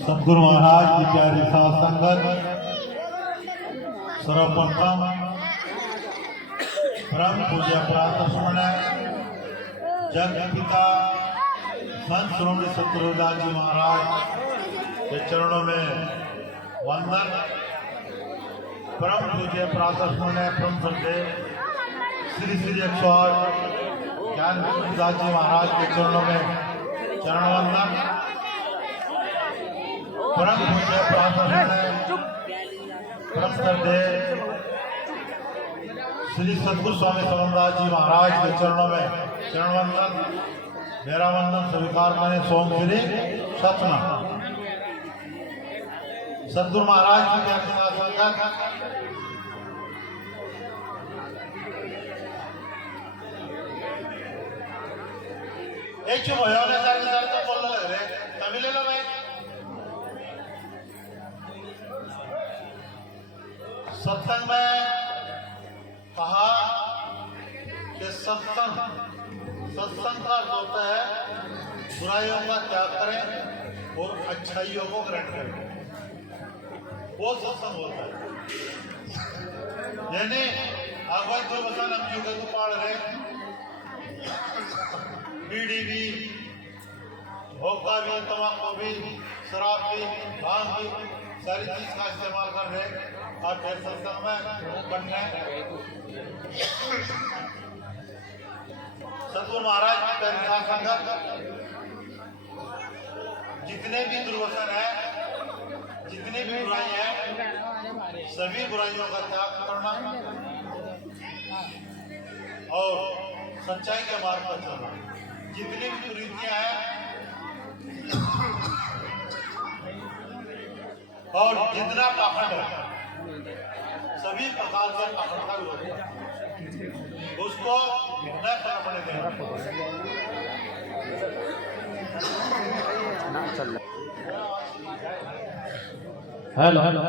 सद्गुरु महाराज की प्यारी साथ संगत, सर्वप्रथम परम पूज्य प्रातः जग पिता संत श्रोमणी सतगुरुदास जी महाराज के चरणों में वंदन। परम पूज्य प्रातः परम श्रद्धे श्री श्री 108 ज्ञान दास जी महाराज के चरणों में चरण वंदन। परम पूज्य प्रातः परम श्रद्धे श्री सद्गुरु स्वामी समनदास जी महाराज के चरणों में चरण वंदन। मेरा वंदन स्वीकार करें सोम श्री सतनाम। सद्गुरु महाराज की प्यारी साथ संगत, एक चुप हो सारे तो बोलने लग रहे, तमिल ले लो भाई। सत्संग में कहा कि सत्संग का अर्थ होता है बुराइयों का त्याग करें और अच्छाइयों को ग्रहण करें, वो सत्संग होता है। यानी अगवत को बसान हम जो को पाड़ रहे, बीड़ी भी, हुक्का भी, तंबाकू भी, शराब भी, भांग भी, सारी चीज का इस्तेमाल कर रहे और फिर सत्संग में बनने। सद्गुरु महाराज की प्यारी साथ संगत, जितने भी दुर्व्यसन है, जितनी भी बुराई है, सभी बुराइयों का त्याग करना और सच्चाई के मार्ग पर चलना। जितनी भी कुरीतियां हैं और जितना पाखंड है, सभी प्रकार के पाखंड का विरोध है, उसको न पकड़ने देना। Hello hello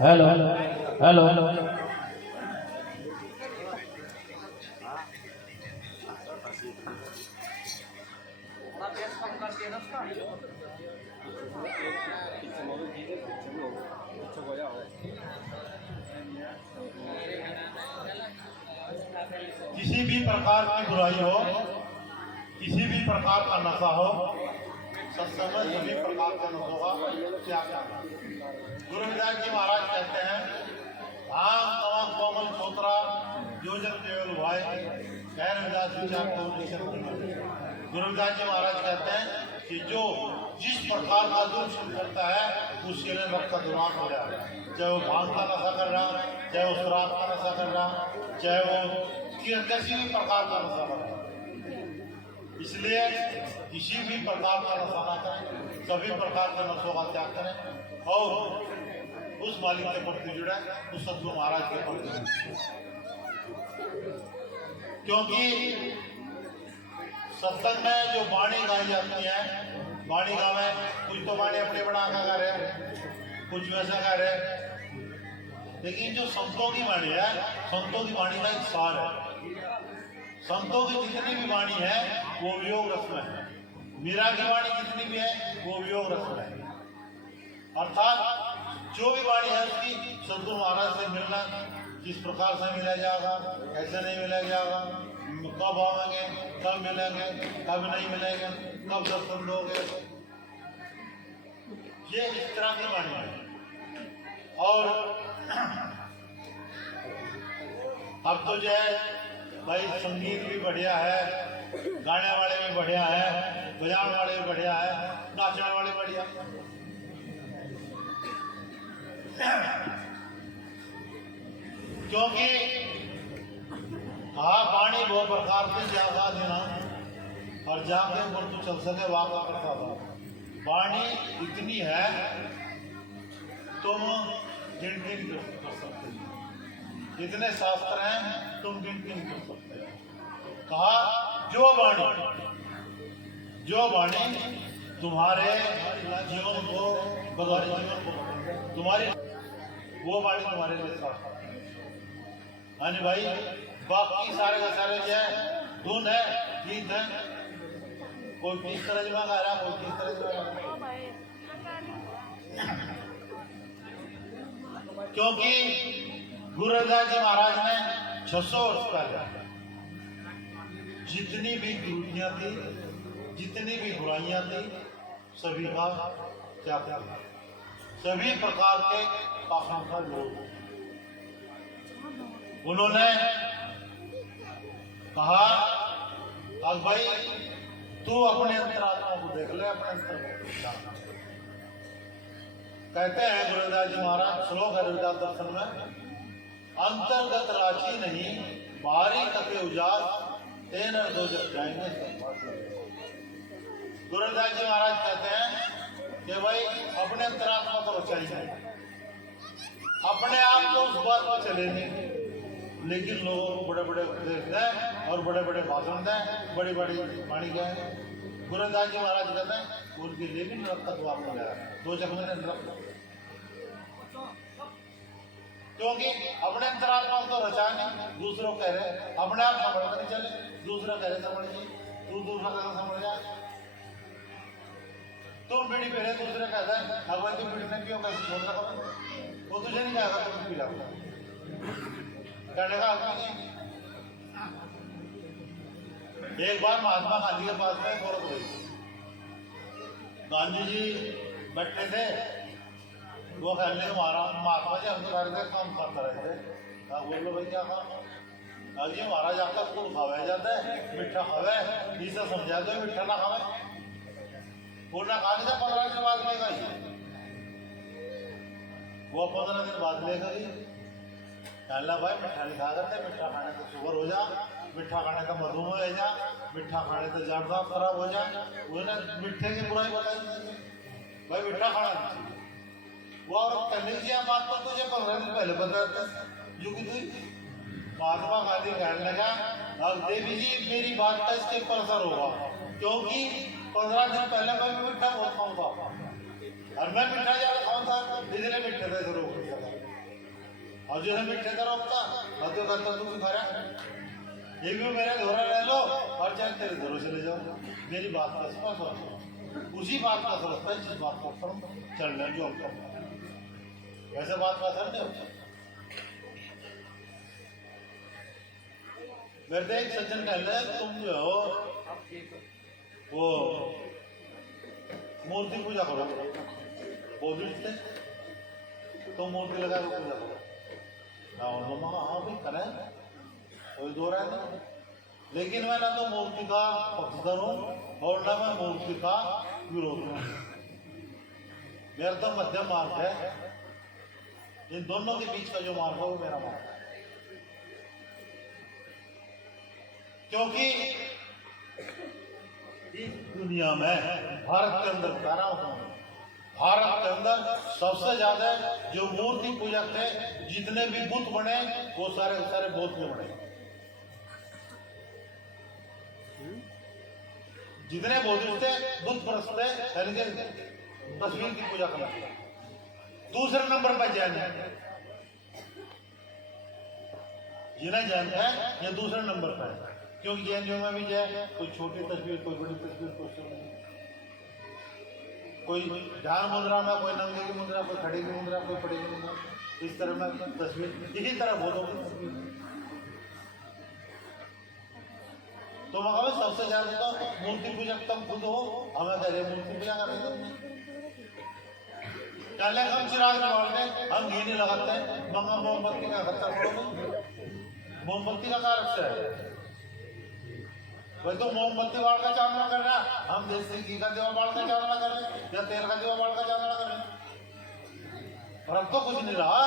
hello hello hello hello किसी भी प्रकार की बुराई हो, किसी भी प्रकार का नशा हो, सत्संग में सभी प्रकार का नशा का त्याग करना। गुरुविदास जी महाराज कहते हैं, भांग तमाम कोमल छोतरा योजन केवल भाई गैर विदास विचार को। गुरुविदास जी महाराज कहते हैं कि जो जिस प्रकार का दुष्ट करता है उसके लिए रक्त का दुरान हो रहा है, चाहे वो भांग का नशा कर रहा, चाहे वो शराब का नशा कर रहा, चाहे वो किसी भी प्रकार का नशा कर रहा। इसलिए किसी भी प्रकार का नशा ना करें, सभी प्रकार के नशों का त्याग करें और उस मालिक के प्रति जुड़े, उस सद्गुरु महाराज के प्रति जुड़े। क्योंकि सत्संग में जो वाणी गाई जाती है, वाणी गावे, कुछ तो वाणी अपने बड़ा का गा रहे, कुछ वैसा गा रहे, लेकिन जो संतों की वाणी है, संतों की वाणी का एक सार है। संतों की जितनी भी वाणी है वो वियोग रस में है। मीरा की वाणी जितनी भी है वो वियोग रस में है। अर्थात जो भी वाणी है उसकी सद्गुरु महाराज से मिलना, जिस प्रकार से मिला जाएगा, कैसे नहीं मिला जाएगा, कब आवेंगे, कब मिलेंगे, कब नहीं मिलेंगे, कब दर्शन दोगे, ये इस तरह की वाणी है। और अब तो जो है भाई संगीत भी बढ़िया है, गाने वाले भी बढ़िया है, बजाने वाले भी बढ़िया है, नाचने वाले बढ़िया। क्योंकि पानी बहुत प्रकार से जागा देना और जाके ऊपर तो चल सके वाका करता था। पानी इतनी है तुम गिन कर सकते हो, इतने शास्त्र हैं तुम गिन कर सकते हो। कहा जो वाणी तुम्हारे जीवन को, बगैर जीवन को तुम्हारी, वो वाणी तुम्हारे लिए शास्त्र। हाँ जी भाई, बाकी सारे का सारे जो है धुन है, गीत है, कोई किस तरह जमा गा रहा, कोई किस तरह जमा गा रहा। क्योंकि गुरु रविदास जी महाराज ने 600 वर्ष पहले जितनी भी त्रुटियां थी, जितनी भी बुराइयां थी, सभी का त्याग किया, सभी प्रकार के पापों का विरोध। उन्होंने कहा अब भाई तू अपने अंतरात्मा को देख ले, अपने अंतर को। कहते हैं गुरु रविदास जी महाराज, श्लोक है रविदास दर्शन में, अंतर्गत राशि नहीं बाहरी तके उजाड़ तेन दो जग जाएंगे। गुरु रविदास जी महाराज कहते हैं कि भाई अपने अंतरात्मा को बचाइए, अपने आप को उस बात पर चले नहीं। लेकिन लोगों को बड़े बड़े उपदेश दें और बड़े बड़े भाषण दें, बड़ी बड़ी वाणी कहें। गुरु रविदास जी महाराज कहते हैं उनके लिए भी नरक का द्वार खुला है, दो जग में नरक। क्योंकि अपने अंतरात्मा को रचा नहीं, दूसरों कह रहे अपने आप समझ नहीं चले, दूसरा कह रहे समझ नहीं, तू दूसरा कैसे समझ जाए। तुम बीड़ी पी रहे, दूसरे कहता है भगवान तुम बीड़ी नहीं पियो, कैसे छोड़ रहा, वो तुझे नहीं कहेगा तुम पी ला, कहने का हक नहीं। एक बार महात्मा गांधी के पास में एक औरत गई, गांधी जी बैठे थे, वो कहने महात्मा जी हम तो घर का काम करते रहते। बोल लो भाई क्या काम? जी महाराज आपका खूब खावे जाता है, मीठा खावे, इसे समझा दो मीठा ना खावे। बोलना खाने से 15 दिन बाद लेगा ही, वो 15 दिन बाद लेगा ही। कहला भाई मीठा नहीं खा करते, मीठा खाने से शुगर हो जा, मीठा खाने का मधुमेह हो जा, मीठा खाने से जर्दा खराब हो जाए। उन्होंने मीठे की बुराई बताई भाई मीठा खाना नहीं। वो औरत कहने की बात तो तुझे 15 दिन पहले बताते जो कि तू। महात्मा गांधी कहने लगा अब देवी जी मेरी बात का इसके ऊपर असर होगा, क्योंकि 15 दिन पहले मैं भी मीठा बहुत खाऊंगा और मैं मीठा ज्यादा खाऊंगा, इसलिए मीठे से रोक दिया। और जो है मीठे का रोकता मैं तो करता तू भी खा रहा, ये भी मेरे घोड़ा रह लो और चाहे तेरे घरों से ले जाओ। मेरी बात का स्पष्ट हो, उसी बात का असर होता है जिस बात को चलना जो हम करते हैं, वैसे बात का असर नहीं होता। मेरे एक सज्जन कह रहे तुम जो हो वो मूर्ति पूजा करो, बुद्धिस्ट थे तो मूर्ति लगा के पूजा करो। हाँ भी करें, कोई दो रहा नहीं, लेकिन मैं ना तो मूर्ति का पक्षधर हूँ और ना मैं मूर्ति का विरोध हूँ। मेरा तो मध्यम मार्ग है, इन दोनों के बीच का जो मार्ग है वो मेरा मार्ग है। क्योंकि इस दुनिया में भारत के अंदर बता रहा हूं, भारत के अंदर सबसे ज्यादा जो मूर्ति पूजक थे, जितने भी बुत बने वो सारे सारे बौद्ध में बने। जितने बौद्धिस्ट थे बुद्ध परस्त थे, तस्वीर की पूजा करना। दूसरे नंबर पर जैन है, जिन्हें जैन है ये दूसरे नंबर पर है, क्योंकि जैन में भी जय कोई छोटी तस्वीर, कोई बड़ी तस्वीर, कोई ध्यान मुद्रा में, कोई नंगे की मुद्रा, कोई खड़ी की मुद्रा, कोई पड़ी की मुद्रा, इस तरह में तस्वीर, इसी तरह बौद्धों की तस्वीर। तो मैं सबसे ज्यादा तो मूर्ति पूजक तुम खुद हो, हमें कह रहे मूर्ति पूजा कर रहे हो। पहले हम चिराग जलाते, हम घी नहीं लगाते, मगर मोमबत्ती का खतरा पड़ो, मोमबत्ती का कारक से है भाई। तो मोमबत्ती बाढ़ का चांदना कर रहा, हम देसी घी का देवा बाढ़ का चांदना कर रहे या तेल का देवा बाढ़ का चांदना कर रहे, और अब तो कुछ नहीं रहा।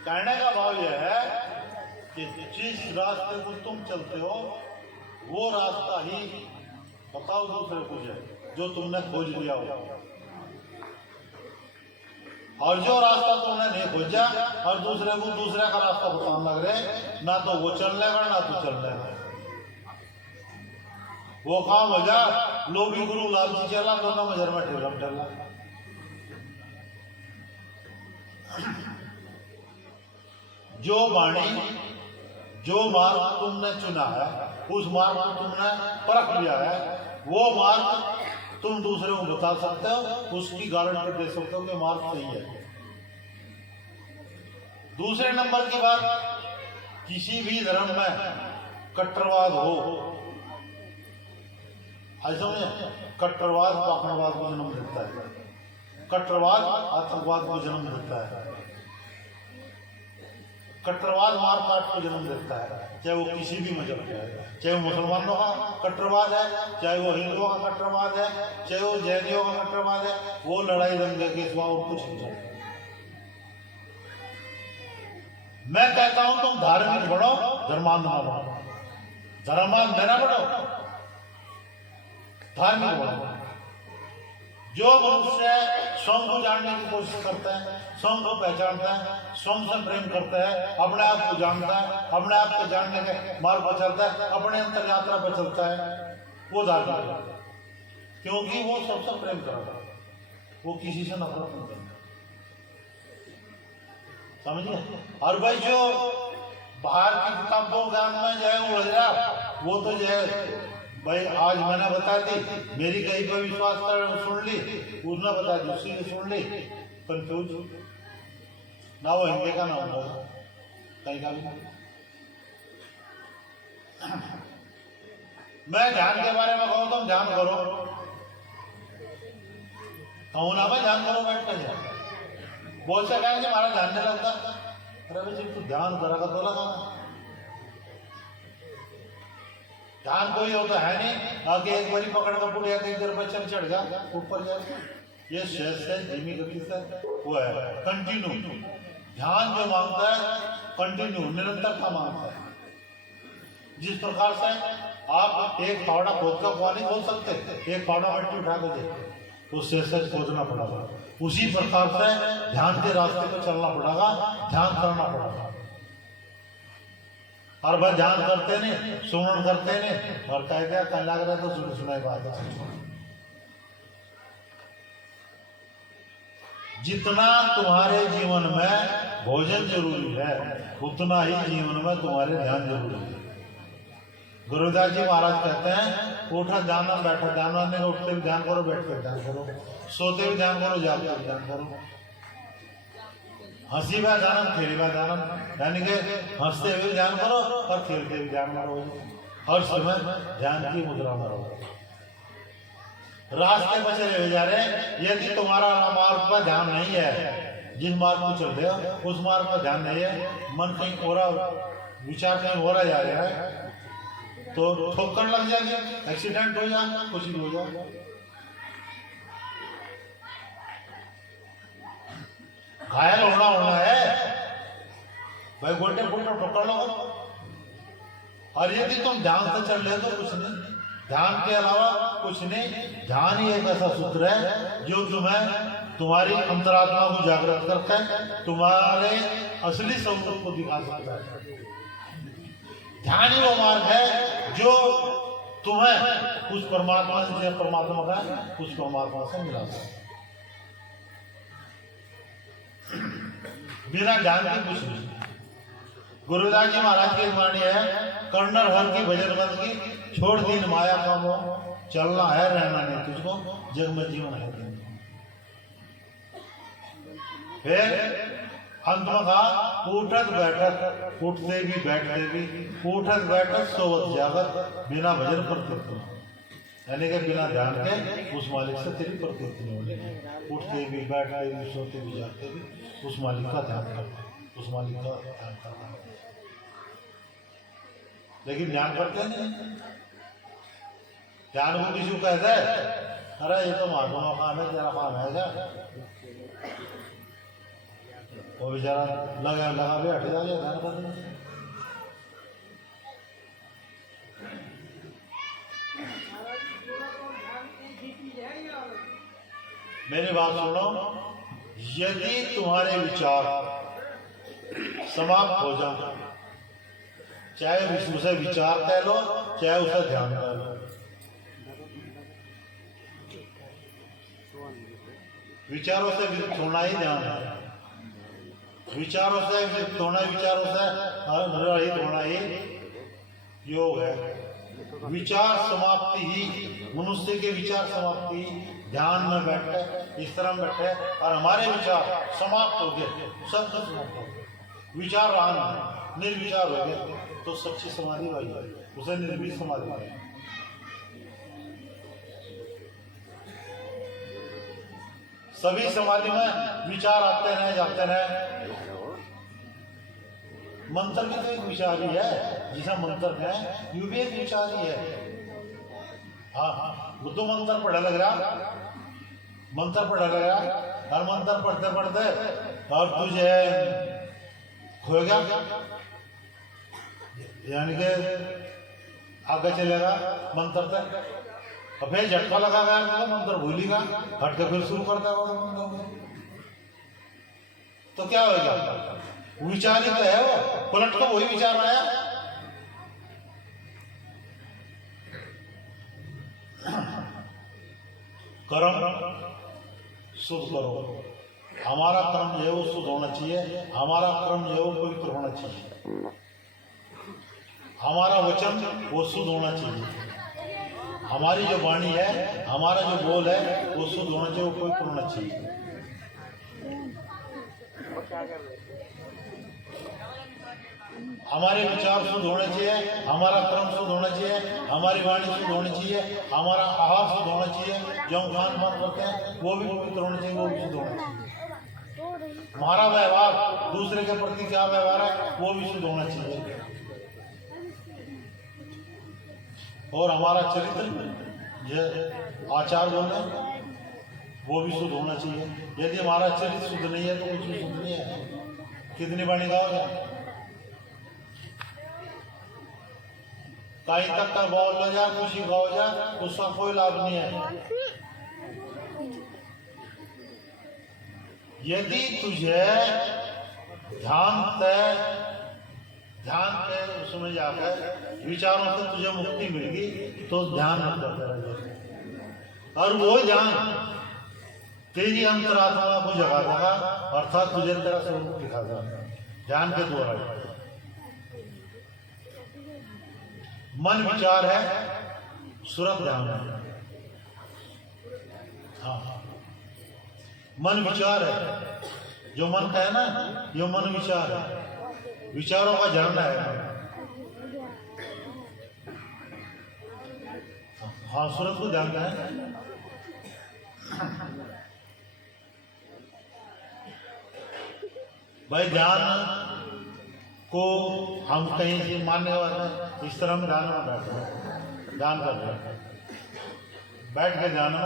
कहने का भाव यह है कि जिस रास्ते को तुम चलते हो वो रास्ता ही बताओ दूसरे को जो तुमने खोज लिया हो, और जो रास्ता तुमने नहीं खोजा और दूसरे को दूसरे का रास्ता बताने लग रहे, ना तो वो चल लेगा ना तू चल लेगा। वो काम हो जा लोभी गुरु लालची चला, दोनों में झर में ठेला ठेला। जो वाणी जो मार्ग तुमने चुना है, उस मार्ग को तुमने परख लिया है, वो मार्ग तुम दूसरे को बता सकते हो, उसकी गारंटी दे सकते हो कि मार्ग सही है। दूसरे नंबर की बात, किसी भी धर्म में कट्टरवाद हो, ऐसा में कट्टरवाद पाखंडवाद को जन्म देता है, कट्टरवाद आतंकवाद को जन्म देता है, कट्टरवाद मारकाट को जन्म देता है, चाहे वो किसी भी मजहब का है, चाहे वो मुसलमानों का कट्टरवाद है, चाहे वो हिंदुओं का कट्टरवाद है, चाहे वो जैनियों का कट्टरवाद है, वो लड़ाई दंगे के सिवा और कुछ नहीं। मैं कहता हूं तुम धार्मिक बढ़ो, धर्मांध ना बढ़ो, धर्मांध ना बढ़ो, धार्मिक बढ़ो। जो मनुष्य स्वयं को जानने की कोशिश करता है, स्वयं को पहचानता है, स्वयं से प्रेम करता है, अपने आप को जानता है, अपने आप को जानने के मार्ग पर चलता है, अपने अंतर यात्रा पर चलता है, वो धार्मिक है, क्योंकि वो सबसे प्रेम करता है, वो किसी से नफरत नहीं करता। समझिए। और भाई जो बाहर की किताबों ज्ञान में जो है उलझ रहा, वो तो जो है भाई आज मैंने बता दी, मेरी कहीं पर विश्वास कर सुन ली, उसने बता दी, उसी ने सुन ली, कंफ्यूज ना, वो हिंदी का ना होगा कहीं का भी। मैं ध्यान के बारे में कहूँ तो ध्यान करो, कहूँ ना मैं ध्यान करो, बैठ कर जाए बोल से कहेंगे हमारा ध्यान नहीं लगता, अरे भाई तू ध्यान करा तो लगा, ध्यान कोई होता है नहीं, आगे एक बारी पकड़ कर पुड़िया कहीं देर पर चढ़ गया ऊपर जाए, ये सहज धीमी गति से वो है कंटिन्यू। ध्यान जो मांगता है कंटिन्यू निरंतरता मांगता है। जिस प्रकार से आप एक फावड़ा खोद का कुआं नहीं खोद सकते, एक फावड़ा मिट्टी उठा के देखते, तो सहज खोदना पड़ेगा। उसी प्रकार से ध्यान के रास्ते पर चलना पड़ेगा, ध्यान करना पड़ेगा। और बस ध्यान करते नहीं, सुमरण करते नहीं, और कह दिया कल लग रहा है तो सुनाई बात है। जितना तुम्हारे जीवन में भोजन जरूरी है, उतना ही जीवन में तुम्हारे ध्यान जरूरी है। गुरुदास जी महाराज कहते हैं उठा ध्यान, बैठा ध्यान, नहीं उठते भी ध्यान करो, बैठते ध्यान करो, सोते भी ध्यान करो, जागते भी ध्यान करो, हंसी व ध्यान, खेली व ध्यान, यानी कि हंसते हुए ध्यान करो और खेलते हुए ध्यान करो, हर समय ध्यान की मुद्रा में रहो। रास्ते पर चले हुए जा रहे, यदि तुम्हारा मार्ग पर ध्यान नहीं है, जिस मार्ग पर चल रहे हो उस मार्ग पर ध्यान नहीं है, मन कहीं हो रहा, विचार कहीं हो रहा जा रहा है, तो ठोकर लग जाएगी, एक्सीडेंट हो जाएगा, कुछ भी हो जाएगा। घायल होना है भाई, गोटे फुटे ठोकर लो। और यदि तुम ध्यान से चल रहे हो तो कुछ नहीं, ध्यान के अलावा कुछ नहीं। ध्यान ही एक ऐसा सूत्र है जो तुम्हें तुम्हारी अंतरात्मा को जागृत करता है, तुम्हारे असली स्वरूप को दिखा सकता है। ध्यान ही वो मार्ग है जो तुम्हें उस परमात्मा से, परमात्मा का उस परमात्मा से मिला सकता है। बिना ध्यान के कुछ नहीं। गुरुदास जी महाराज की वाणी है, कर्णर हर की भजन बंद की, छोड़ दीन माया का मोह, चलना है रहना नहीं तुझको, जग में जीवन है। फिर अंत में कहा उठत बैठत, उठते भी बैठते भी, उठत बैठत सोवत जागत, बिना भजन प्रतीत, यानी कि बिना ध्यान के उस मालिक से तेरी प्रतीत नहीं होगी। उठते भी बैठते भी सोते भी जागते भी उस मालिक का ध्यान करना, उस मालिक का ध्यान करना। लेकिन ध्यान करते नहीं, ध्यान को किसी को कहता है अरे ये तो महात्मा काम है, तेरा काम है क्या, वो बेचारा लगा भी हट जाएगा ध्यान करने। मेरी बात सुनो, यदि तुम्हारे विचार समाप्त हो जाए, चाहे उसे विचार कह लो चाहे उसे ध्यान कह लो, विचारों से विमुक्त होना ही ध्यान है, विचारों से विचारों से रहित होना ही योग है। विचार समाप्ति ही मनुष्य के विचार समाप्ति ध्यान में बैठे, इस तरह में बैठे और हमारे विचार समाप्त हो गए, सब समाप्त हो गए, विचार रहा नहीं, निर्विचार हो गए, तो सच्ची समाधि वाली है, उसे निर्विचार समाधि है। सभी समाधि में विचार आते रहे जाते रहे। मंत्र भी तो एक विचार ही है, जिसे मंत्र है यू भी एक विचार ही है। हाँ, वो तो मंत्र पढ़ा लग रहा, मंत्र पढ़ा लग रहा, हर मंत्र पढ़ते पढ़ते और तुझे खो गया, यानी कि आगे चलेगा मंत्र तक, और फिर झटका लगा गया तो मंत्र भूलेगा, हट के फिर शुरू करता होगा। तो क्या होगा, विचार ही तो है, वो पलट को वही विचार आया। कर्म शुद्ध करो, हमारा कर्म जो है वो शुद्ध होना चाहिए, हमारा कर्म जो है वो पवित्र होना चाहिए, हमारा वचन वो शुद्ध होना चाहिए, हमारी जो वाणी है, हमारा जो बोल है वो शुद्ध होना चाहिए, वो पवित्र होना चाहिए। हमारे विचार शुद्ध होने चाहिए, हमारा कर्म शुद्ध होना चाहिए, हमारी वाणी शुद्ध होनी चाहिए, हमारा आहार शुद्ध होना चाहिए, जो हम खान पान करते हैं वो भी पवित्र होना चाहिए, वो भी शुद्ध होना चाहिए। हमारा व्यवहार दूसरे के प्रति क्या व्यवहार है वो भी शुद्ध होना चाहिए, और हमारा चरित्र जो आचार बोले वो भी शुद्ध होना चाहिए। यदि हमारा चरित्र शुद्ध नहीं है तो कुछ भी शुद्ध नहीं है, कितनी बाणी गाओगे, कहीं तक का बोल लो जा, कुछ ही गाओ जा, उसका कोई लाभ नहीं है। यदि तुझे ध्यान के उसमें जाकर विचारों से तुझे मुक्ति मिल गई तो ध्यान मत करते रहे, और वो ध्यान तेरी अंतरात्मा को जगा देगा, अर्थात तुझे तेरा स्वरूप दिखा देगा ध्यान के द्वारा। मन विचार है, सुरत ध्यान है। हाँ, मन विचार है, जो मन का है ना, ये मन विचार है, विचारों का झरना है। हाँ, सूरत को जानना है। भाई ध्यान को हम कहीं से मानने वाले इस तरह में ध्यान में बैठे हैं, ध्यान कर रहे हैं, बैठ के ध्यान में,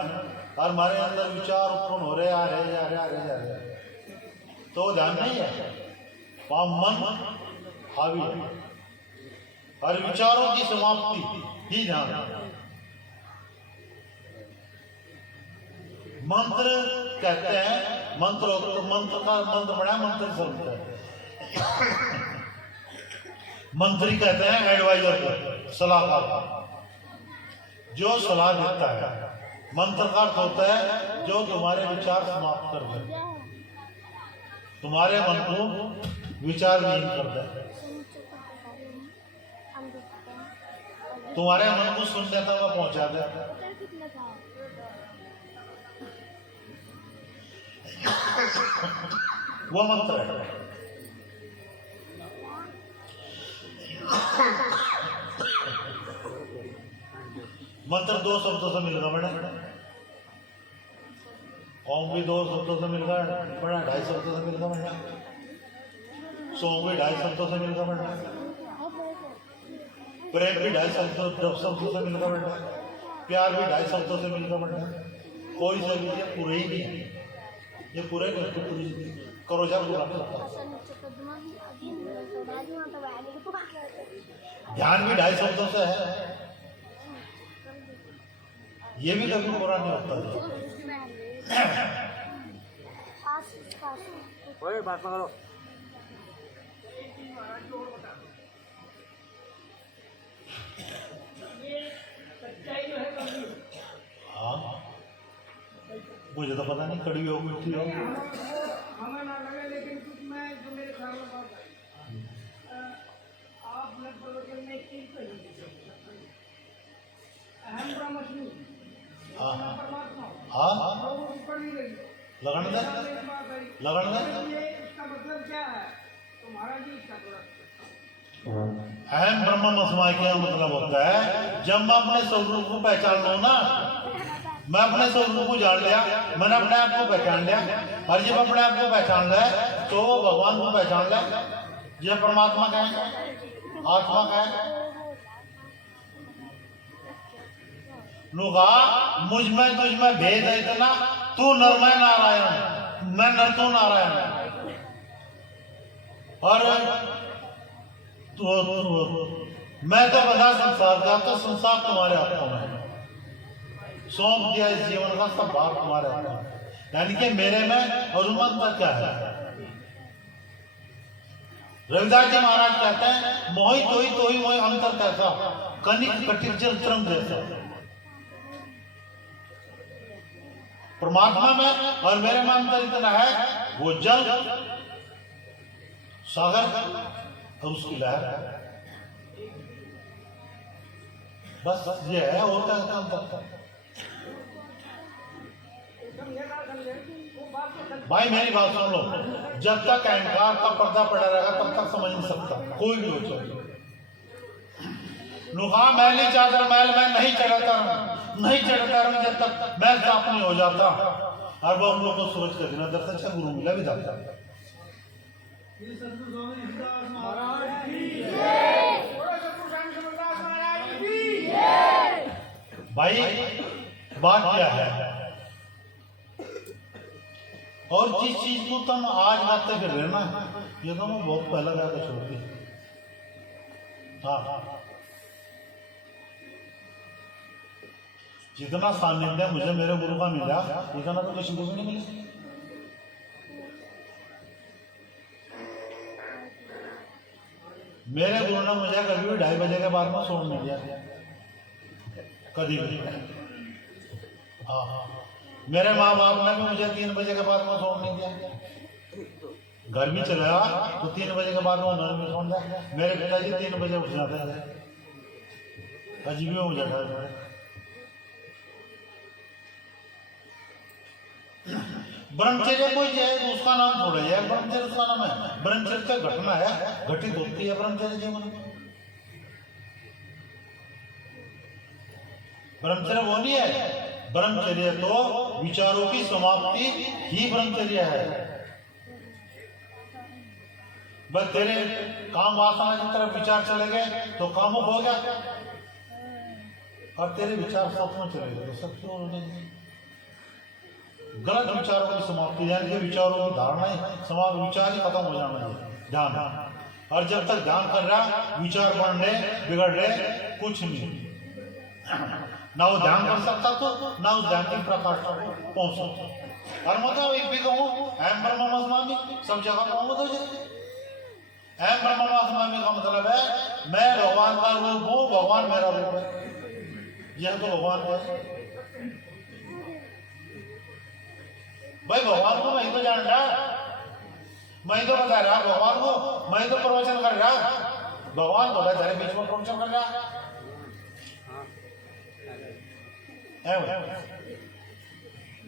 और हमारे अंदर विचार उत्पन्न हो रहे आ रहे जा रहे, तो ध्यान नहीं है, वहाँ मन हावी है, और विचारों की समाप्ति ही ध्यान है। मंत्र कहते हैं, मंत्र का मंत्र बड़ा मंत्र शब्द है। मंत्री कहते हैं एडवाइजर को, सलाहकार, जो सलाह देता है। मंत्र का अर्थ होता है जो तुम्हारे विचार समाप्त कर दे, तुम्हारे मन को विचारहीन कर दे, तुम्हारे मन को सुन देता हुआ पहुंचा दे। वो मंत्र है। मंत्र दो शब्दों से मिलकर बना, ओम भी दो शब्दों से मिलकर बना, 2.5 शब्दों से मिलकर बना, सोम भी 2.5 शब्दों से मिलकर बना, प्रेम भी 2.5 शब्दों से मिलकर बना, प्यार भी 2.5 शब्दों से मिलकर बना। कोई से भी ये पूरे ही नहीं है, ये पूरे नहीं तो पूरी करो जा पूरा। ध्यान भी 2.5 शब्दों से है, ये भी कभी पूरा नहीं होता है। बात करो। हाँ, मुझे तो पता नहीं, कड़वी हो मीठी हो। हमें ना लगे, लेकिन कुछ मैं जो मेरे ख्याल में बात आई, आप लगभग में 30 लगन दे, मेरी बात है। लगन दे। ये इसका मतलब क्या है? तो महाराज जी इसका थोड़ा अहम ब्रह्म मस्मा क्या मतलब होता है, जब मैं अपने स्वरूप को पहचान लूं ना, मैं अपने स्वरूप को जान लिया, मैंने अपने आप को पहचान लिया, और जब अपने आप को पहचान लिया तो भगवान को पहचान लिया। ये परमात्मा का है, आत्मा का है। लुगा मुझ में तुझ में भेद है इतना, तू नर मैं नारायण, मैं नर तू नारायण है। और मैं तो बता संसार का, तो संसार तुम्हारे हाथों में है। सौंप दिया इस जीवन का सब भाग तुम्हारे हाथों में, यानी कि मेरे में और उमंग क्या है। रविदास जी महाराज कहते हैं, मोहि तो ही मोहि अंतर कैसा, कनिक कटिक जल तरंग जैसा। परमात्मा में और मेरे में अंतर इतना है, वो जल सागर और उसकी लहर है, बस ये है। और क्या अंतर? भाई मेरी बात सुन लो, जब तक अहंकार का पर्दा पड़ा रहेगा तब तक समझ नहीं सकता कोई भी हो चाहे। नुहा मैली चादर मैल में नहीं चढ़ता रहूं जब तक मैं साफ नहीं हो जाता। हर बार लोग को सोच कर देना दर्शन अच्छा गुरु मिला भी जाता है। भाई बात क्या है, और जिस चीज को तुम आज आते फिर रहना, ये तो मैं बहुत पहला जाकर छोड़ दी। हाँ, जितना सानिध्य मुझे मेरे गुरु का मिला उतना तो किसी को भी नहीं मिला। मेरे गुरु ने मुझे कभी भी 2:30 बजे के बाद में सोने नहीं दिया, कभी भी। हाँ, मेरे माँ बाप ने भी मुझे 3 बजे के बाद में सोने नहीं दिया। घर भी चला तो 3 बजे के बाद में उन्होंने भी सोन दिया। मेरे पिताजी 3 बजे उठ जाते हैं, अजीब हो जाता है। ब्रह्मचर्य कोई है उसका नाम थोड़ा है, ब्रह्मचर्य उसका नाम है। ब्रह्मचर्य तो घटना है, घटित होती है ब्रह्मचर्य जीवन में। ब्रह्मचर्य वो नहीं है, ब्रह्मचर्य तो विचारों की समाप्ति ही ब्रह्मचर्य है। बस तेरे काम वासना की तरफ विचार चले गए तो कामुक हो गया, और तेरे विचार सपनों चले गए तो सब क्यों हो गए। गलत विचारों की समाप्ति, यानी कि विचारों की धारणाएं समाप्त, विचार ही खत्म हो जाना है ध्यान। और जब तक ध्यान कर रहा विचार बढ़ रहे बिगड़ रहे कुछ नहीं, ना वो ध्यान कर सकता तो ना उस ध्यान की प्रकाष्ठा को पहुंच सकता। और मतलब एक भी कहूँ अहम ब्रह्मास्मि सब जगह कहूँगा तो अहम ब्रह्मास्मि का मतलब है मैं भगवान का रूप हूँ, भगवान मेरा रूप है। यह तो भगवान है भाई। भगवान को मैं तो जान रहा, मैं तो बता रहा भगवान को, मैं तो प्रवचन कर रहा, भगवान तो तेरे बीच में प्रवचन कर रहा है।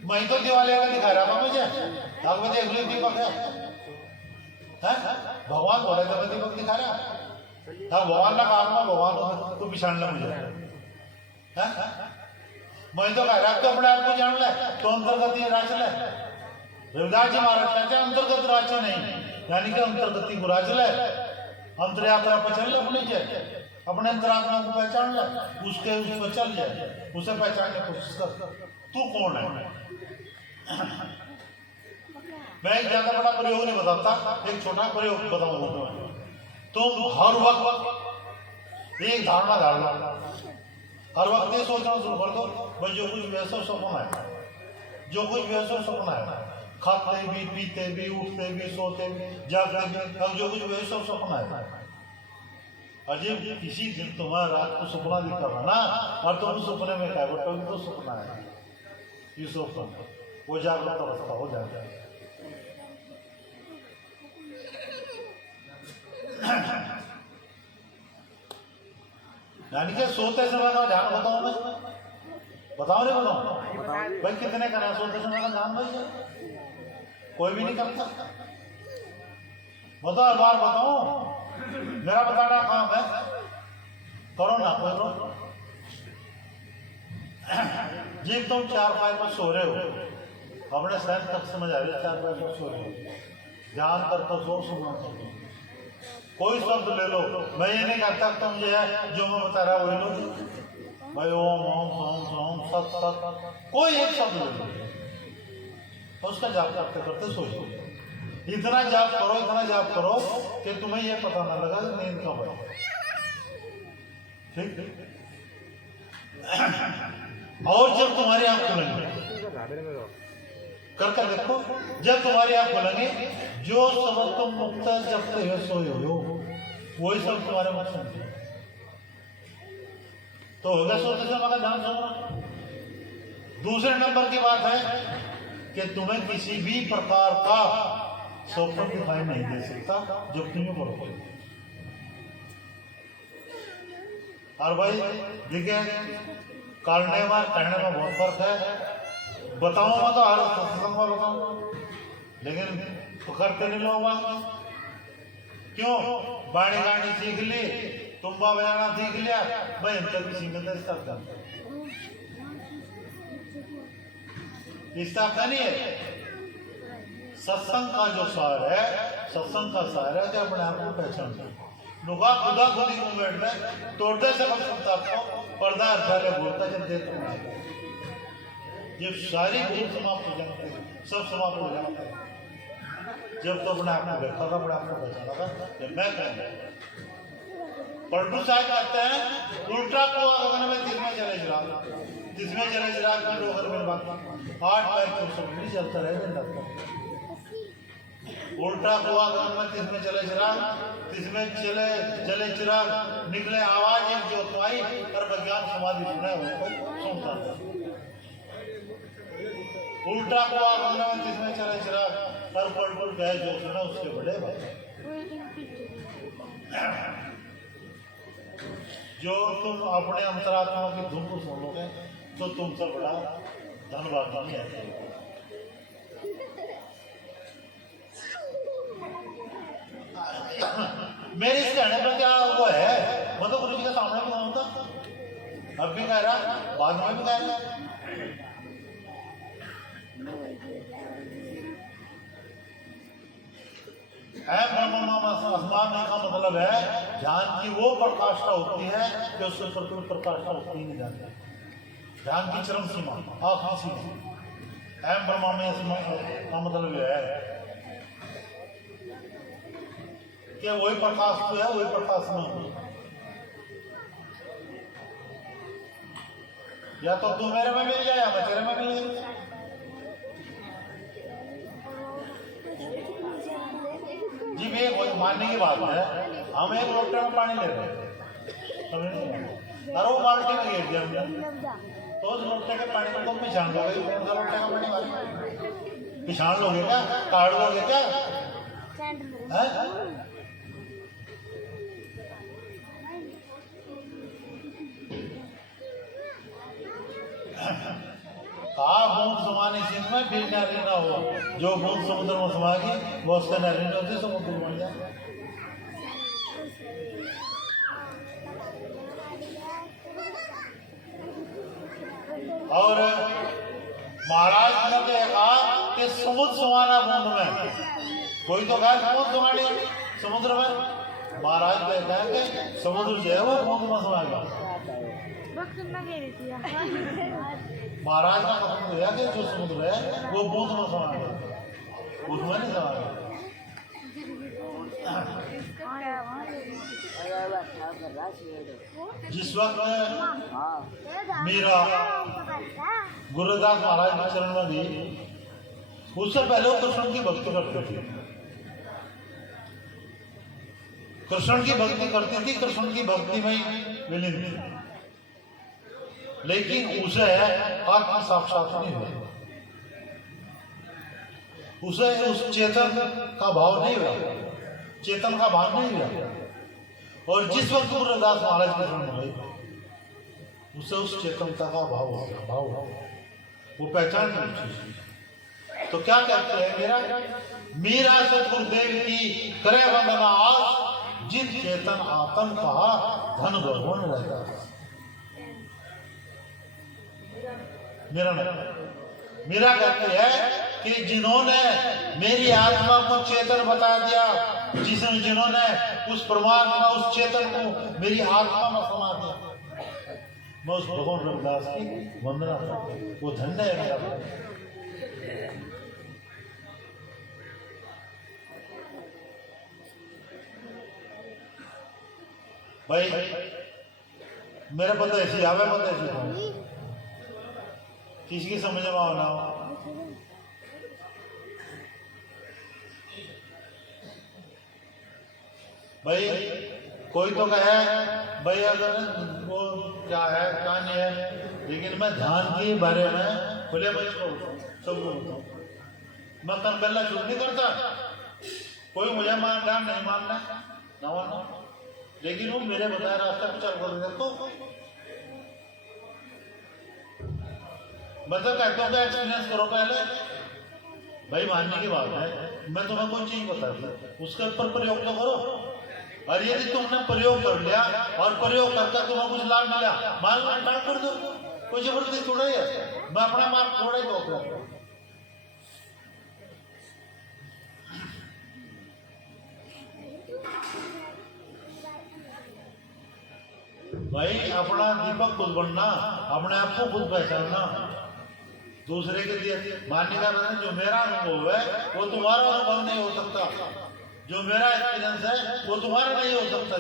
मैं तो दिवाली का दिखा रहा था मुझे, भगवती अगली दीपक है, भगवान बोले तो मैं दीपक दिखा रहा। भगवान ना काम में भगवान को पिछाड़ ला मुझे। मैं तो कह रहा तो अपने आप को जान ले तो अंतर्गति राज ले। रविदास जी महाराज कहते हैं अंतर्गत राज नहीं, यानी कि अंतर्गति को राज ले, अंतर यात्रा पर चल ले, अपने अंतरात्मा को पहचान ले, उसके उस पर चल जाए, उसे पहचानने की कोशिश कर। तू कौन है? मैं एक ज्यादा बड़ा प्रयोग नहीं बताता, एक छोटा प्रयोग बताऊंगा तुम्हें। तुम हर वक्त एक धारणा डाल लो, हर वक्त ये सोचना शुरू कर दो भाई जो कुछ वैसा सपना है, जो कुछ वैसा सपना है, खाते भी पीते भी उठते भी सोते भी जागते भी, अब जो कुछ वैसा सपना है। अजीब किसी दिन तुम्हारा रात को सपना दिखा था ना, और तुम सपने में क्या बोलोगे तो सपना है, ये सपना वो जागृत अवस्था हो जाता है। यानी कि सोते समय का ध्यान बताओ मैं, बताओ नहीं बताओ भाई कितने करा सोते समय का ध्यान भाई। कोई भी नहीं करता। बताओ, हर बार बताओ, मेरा बताना काम है, करो ना करो। जिन तुम 4-5 में सो रहे हो, अपने सहन तक समझ आ रही है, 4-5 में सो रहे हो, ध्यान करते सो, सुना करते, कोई शब्द ले लो। मैं ये नहीं कहता तुम जो है जो मैं बता रहा वही लो, भाई ओम ओम सोम सोम सत सत, कोई एक शब्द ले लो, उसका जाप करते करते सो जाओ। इतना जाप करो, इतना जाप करो कि तुम्हें ये पता ना लगा कि नींद कब है। ठीक। और जब तुम्हारी आंख खुलेंगे, करके देखो, जब तुम्हारी आंख खुलेंगे, जो शब्द तुम मुक्त जपते हुए सोए हो वही सब तुम्हारे मुख से तो होगा। सोते समय का ध्यान सुनना। दूसरे नंबर की बात है कि तुम्हें किसी भी प्रकार का स्वप्न दिखाई नहीं दे सकता जब तुम्हें बोलोगे। और भाई देखिए, करने में कहने में बहुत फर्क है। बताऊंगा तो हर सत्संग में बताऊंगा, लेकिन करते नहीं लोग। क्यों? बाणी गानी सीख ली, तुम्बा बजाना सीख लिया, भाई हम तक सीखते इसका इसका नहीं है। सत्संग का जो सार है, सत्संग का सार है कि अपने आप को पहचान नुका खुदा खुदी मूवमेंट में तोड़ते से सकता आपको पर्दा हटाले बोलता जब देखते हैं, ये सारी भूल समाप्त हो जाती है, सब समाप्त हो जाता है जब तो अपने आप को देखता था, अपने आप को पहचाना था कि मैं कौन है। पलटू साहब कहते हैं उल्टा को अगर मैं जिसमें चले चिराग की डोगर में बात 8 पैर तो नहीं चलता रहे। उल्टा कुआ में तिसमें चले चिराग, तिसमें चले चिराग, निकले आवाज एक जो आई और विज्ञान समाधि सुना सुनता था। उल्टा कुआ में तिसमें चले चिराग और पलटू गए जो सुना उसके बड़े भाई। जो तुम अपने अंतरात्मा की धुन को सुनोगे तो तुमसे बड़ा धन्यवाद नहीं है। मेरे इस कहने पर क्या हुआ है, मतलब गुरु जी के सामने भी कहूँ था, अब भी कह रहा, बाद में भी कह रहा। आसमान का मतलब है ध्यान की वो प्रकाष्ठा होती है कि उससे ऊपर कोई प्रकाष्ठा होती ही नहीं जाती। ध्यान की चरम सीमा, आखिरी सीमा एम ब्रह्मा में का मतलब यह है कि वही प्रकाश तो है, वही प्रकाश में हो। या तो तू मेरे में मिल जाए या मैं तेरे में मिल जाए। जी भी एक मानने की बात है, हम एक लोटे में पानी ले रहे हैं, अरे वो बाल्टी में गिर दिया हमने, तो उस लोटे के पानी को तुम पिछाड़ लोगे, कौन सा लोटे का पानी वाले पिछाड़ लोगे क्या, काट लोगे क्या है? बूंद समानी सिंध में फिर नारी ना हो, जो बूंद समुद्र में समाएगी वो उसका नारी नहीं होती, समुद्र बन जाए। और महाराज ने कहा कि समुद्र समाना बूंद में, कोई तो कहा समुद्र समानी समुद्र में, महाराज ने कहा कि समुद्र जो है वो बूंद में समाएगा। महाराज का मतलब है कि जो समुद्र है वो बूंद में समाएगा, उसमें नहीं समाएगा। जिस वक्त मेरा गुरुदास महाराज के चरण में भी, उससे पहले वो कृष्ण की भक्ति करते थे, कृष्ण की भक्ति करती थी, कृष्ण की भक्ति में ही विलीन थी, लेकिन उसे आत्म साक्षात नहीं हुआ, उसे उस चेतन का भाव नहीं हुआ, चेतन का भाव नहीं हुआ। और जिस वक्त गुरुदास महाराज के शरण में उसे उस चेतनता का भाव हो गया, भाव वो पहचान नहीं। तो क्या कहते हैं मीरा सतगुरुदेव की करे वंदना आज, जित चेतन आतन कहा धन भगवान रहता। मीरा कहते हैं कि जिन्होंने मेरी आत्मा को चेतन बता दिया, जिन्होंने उस परमात्मा उस चेतन को मेरी आत्मा में समा दिया, मैं उस भगवान रविदास की वंदना करता हूं। वो धन्य है मेरा। भाई मेरा पता ऐसी आवे पता ऐसी किसी की समझ में आना हो। भाई कोई तो कहे भाई अगर वो क्या है क्या नहीं है, लेकिन मैं ध्यान के बारे में खुले मन को सबको बताऊं। मैं तन पहला चुप नहीं करता, कोई मुझे मान रहा नहीं मानना ना मानना, लेकिन वो मेरे बताए रास्ते पर चल कर देखो। मतलब कहता हूँ कि एक्सपीरियंस करो पहले, भाई मानने की बात है। मैं तुम्हें कोई चीज बताती उसके ऊपर प्रयोग तो करो, और यदि तुमने प्रयोग कर लिया और प्रयोग करके तुम्हें कुछ लाभ मिला, मान ना कर दो, कोई जबरदस्ती थोड़ा ही है। मैं अपना मार्ग थोड़ा ही दो। भाई अपना दीपक खुद बनना, अपने आप को खुद पहचानना, दूसरे के लिए मानने का मतलब जो मेरा अनुभव है वो तुम्हारा अनुभव नहीं हो सकता, जो मेरा एक्सपीरियंस है वो तुम्हारा नहीं हो सकता।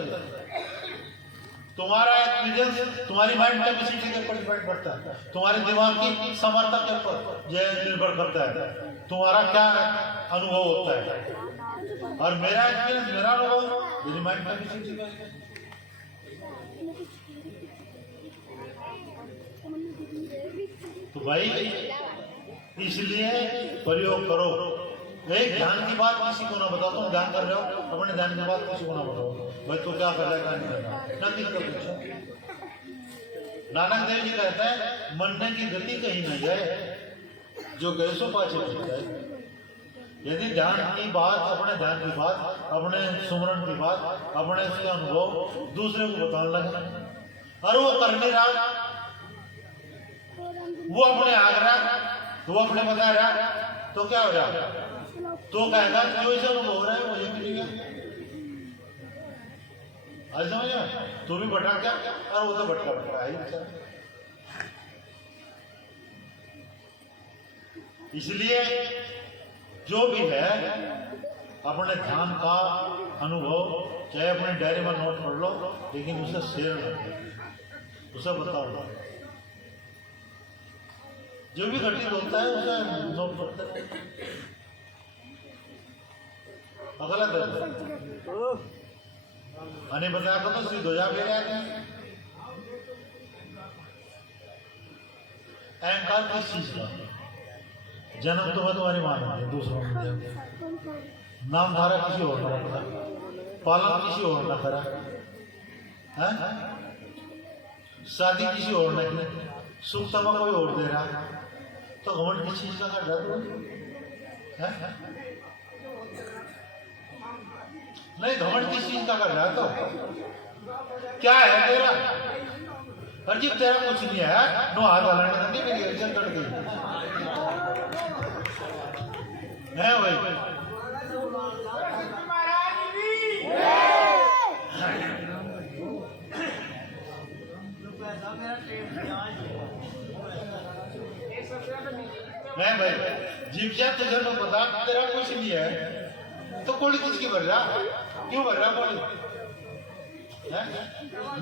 तुम्हारा एक्सपीरियंस तुम्हारी माइंड कैपेसिटी के ऊपर डिपेंड करता है, तुम्हारे दिमाग की समर्था के ऊपर निर्भर करता है तुम्हारा क्या अनुभव होता है। और मेरा एक्सपीरियंस मेरा अनुभव मेरी माइंड कैपेसिटी का। तो भाई इसलिए प्रयोग करो। एक ध्यान की बात किसी को ना बताओ, तुम ध्यान कर रहे हो अपने ध्यान की बात किसी को ना बताओ, भाई तू क्या कर रहा है क्या नहीं कर रहा, ना किसी को पूछो। नानक देव जी कहते हैं मरने की गति कहीं नहीं जाए, जो गए सो पाछे चलता है। यदि ध्यान की बात, अपने ध्यान की बात, अपने सुमरन की बात, अपने उसके अनुभव दूसरे को बताने लगे और वो कर नहीं रहा, वो अपने आग रहा, वो अपने बता रहा, तो क्या हो रहा? तो कहेगा जो इसे अनुभव हो रहा है मुझे मिलेगा। आज समझ में तू भी भटका क्या और वो तो भटका है। इसलिए जो भी है अपने ध्यान का अनुभव चाहे अपने डायरी में नोट कर लो, लेकिन उसे शेयर न करो, उसे बताओ। जो भी घटित होता है उसे नोट करते हैं। अगला अने बताया तो सीधो जा फिर अहंकार किस चीज का? जन्म तो तुम्हारी मां है, दूसरों में नाम धारा किसी और का रखा, पालन किसी और ना करा, शादी किसी और ने की, सुख समा कोई और दे रहा, तो घमंड किस चीज का कर रहा है? नहीं, घमंड किस चीज का कर रहा है? तो क्या है तेरा? अजीब तेरा कुछ नहीं है, नो हाथ हलाने नहीं, मेरी अर्जन कट गई है भाई। नहीं भाई, जीव क्या तुझे तो बता, तेरा कुछ नहीं है तो कोड़ी किसकी भर रहा? क्यों भर रहा कोड़ी?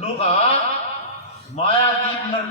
लोग माया दीप